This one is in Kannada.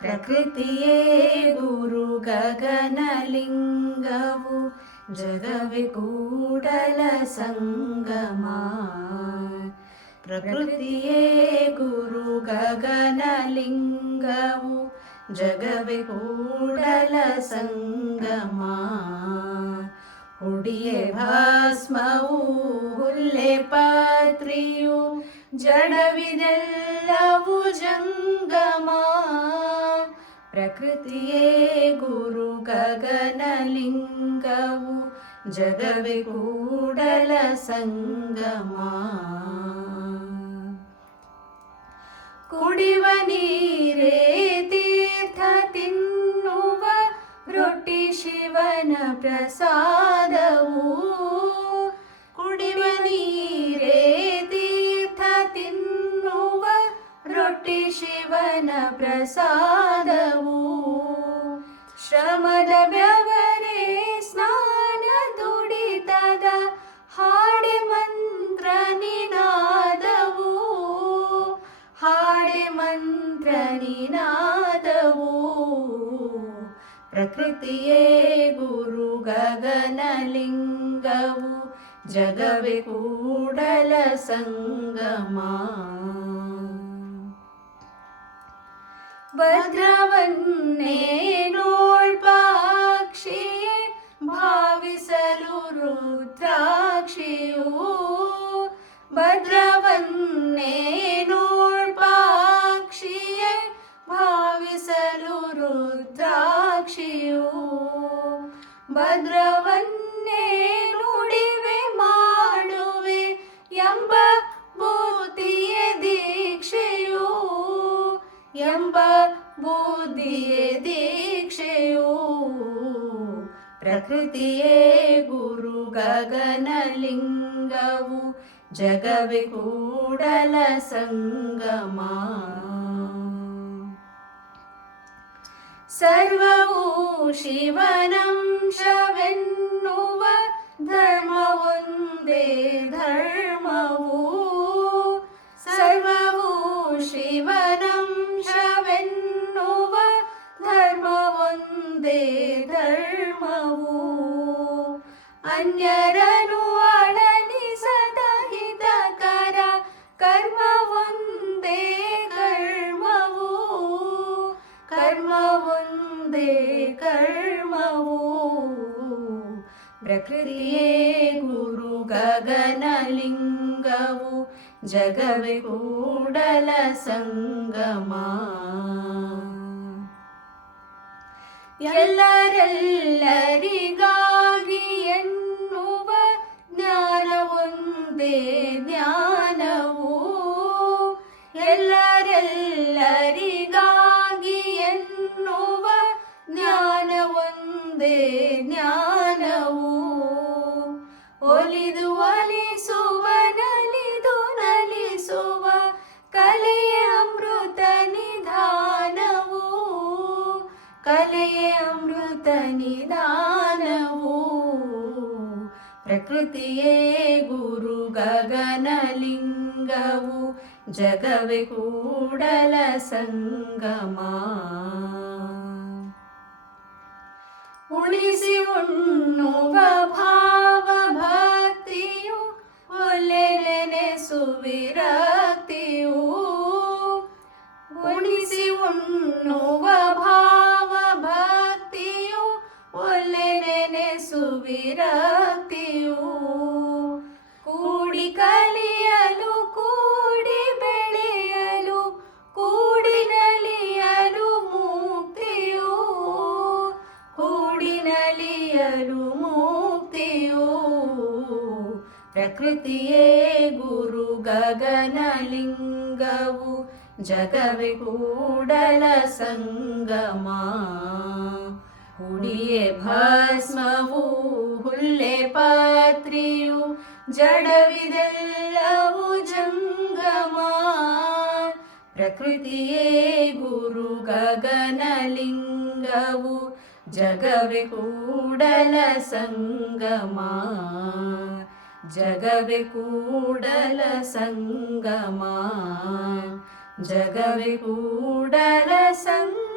ಪ್ರಕೃತಿಯೇ ಗುರು ಗಗನಲಿಂಗವು ಜಗವೇ ಕೂಡಲ ಸಂಗಮ. ಪ್ರಕೃತಿಯೇ ಗುರು ಗಗನಲಿಂಗವು ಜಗವೇ ಕೂಡಲ ಸಂಗಮ. ಹುಡಿಯೇ ಭಸ್ಮವು ಹುಲ್ಲೆ ಪಾತ್ರಿಯು ಜಡವಿದೆಲ್ಲವು ಜಂಗಮ. ಪ್ರಕೃತಿಯೇ ಗುರು ಗಗನಲಿಂಗವು ಜಗವೇ ಕೂಡಲ ಸಂಗಮ. ಕುಡಿವ ನೀರೇ ತೀರ್ಥ ತಿನ್ನುವ ರೊಟ್ಟಿ ಶಿವನ ಪ್ರಸಾದವು. ಕುಡಿವ ನೀರೇ ತೀರ್ಥ ತಿನ್ನುವ ರೊಟ್ಟಿ ಶಿವನ ಪ್ರಸಾದವು. ಶ್ರಮದ ಬೆವರೇ ಸ್ನಾನ ದುಡಿತದ ಹಾಡೆ ಮಂತ್ರ ನಿನಾದವು. ಹಾಡೆ ಮಂತ್ರ ನಿನಾದವು. ಪ್ರಕೃತಿಯೇ ಗುರು ಗಗನಲಿಂಗವು ಜಗವೇ ಕೂಡಲ ಸಂಗಮ. ಭದ್ರವನ್ನೇ ನೋಳ್ಪಾಕ್ಷಿಯೇ ಭಾವಿಸಲು ರುದ್ರಾಕ್ಷಿಯು. ಭದ್ರವನ್ನೇ ನೋಳ್ಪಾಕ್ಷಿಯೇ ಭಾವಿಸಲು ರುದ್ರಾಕ್ಷಿಯು. ಭದ್ರವನ್ನೇ ನುಡಿವೆ ಮಾಡುವೆ ಎಂಬ ಬುದ್ಧಿಯ ದೀಕ್ಷೆಯು. ಎಂಬ ಬುದ್ಧಿಯ ದೀಕ್ಷೆಯು. ಪ್ರಕೃತಿಯೇ ಗುರು ಗಗನಲಿಂಗವು ಜಗವೇ ಕೂಡಲ ಸಂಗಮ. ಸರ್ವವು ಶಿವನಂಶವೆನ್ನುವ ಧರ್ಮವೊಂದೇ ಧರ್ಮವು. ಸರ್ವವು ಶಿವನಂಶವೆನ್ನುವ ಧರ್ಮವೊಂದೇ ಧರ್ಮವು. ಅನ್ಯರನು ಅಳಲಿಸದ ಹಿತಕರ ಕರ್ಮವೊಂದೇ ಕರ್ಮವು. ಕರ್ಮವೊಂದೇ ಕರ್ಮವು. ಪ್ರಕೃತಿಯೇ ಗುರು ಗಗನಲಿಂಗವು ಜಗವೇ ಕೂಡಲ ಸಂಗಮ. ಎಲ್ಲರೆಲ್ಲರಿಗಾಗಿ ಎನ್ನುವ ಜ್ಞಾನವೊಂದೇ ಜ್ಞಾನವು. ಎಲ್ಲರೆಲ್ಲರಿಗಾಗಿ ಎನ್ನುವ ಜ್ಞಾನವೊಂದೇ ಜ್ಞಾನವು. ಒಲಿದು ಒಲಿಸುವ ನಲಿದು ನಲಿಸುವ ಕಲೆಯ ಅಮೃತ ನಿಧಾನವು. ಕಲೆಯ ಅಮೃತ ನಿಧಾನವು. ಪ್ರಕೃತಿಯೇ ಗುರು ಗಗನಲಿಂಗವು ಜಗವೇ ಕೂಡಲ ಸಂಗಮ. ಉಳಿಸಿ ಉಣ್ಣುವ ಭಾವ ಭಕ್ತಿಯು ಒಲ್ಲೆನೆಸುವಿರಕ್ತಿಯು. ಉಳಿಸಿ ಉಣ್ಣುವ ಭಾವ ಭಕ್ತಿಯು ಒಲ್ಲೆನೆಸುವಿರಕ್ತಿಯು. ಕೂಡಿ ಕಲಿಯಲು ಕೂಡಿ ಬೆಳೆಯಲು ಕೂಡಿ ನಲಿಯಲು ಮುಕ್ತಿಯು. ಕೂಡಿ ನಲಿಯಲು ಮುಕ್ತಿಯು. ಪ್ರಕೃತಿಯೇ ಗುರು ಗಗನಲಿಂಗವು ಜಗವೇ ಕೂಡಲ ಸಂಗಮ. ಹುಡಿಯೇ ಭಸ್ಮವು ಹುಲ್ಲೆ ಪಾತ್ರಿಯು ಜಡವಿದೆಲ್ಲವು ಜಂಗಮ. ಪ್ರಕೃತಿಯೇ ಗುರು ಗಗನಲಿಂಗವು ಜಗವೇ ಕೂಡಲ ಸಂಗಮ. ಜಗವೇ ಕೂಡಲ ಸಂಗಮ. ಜಗವೇ ಕೂಡಲ ಸಂಗಮ.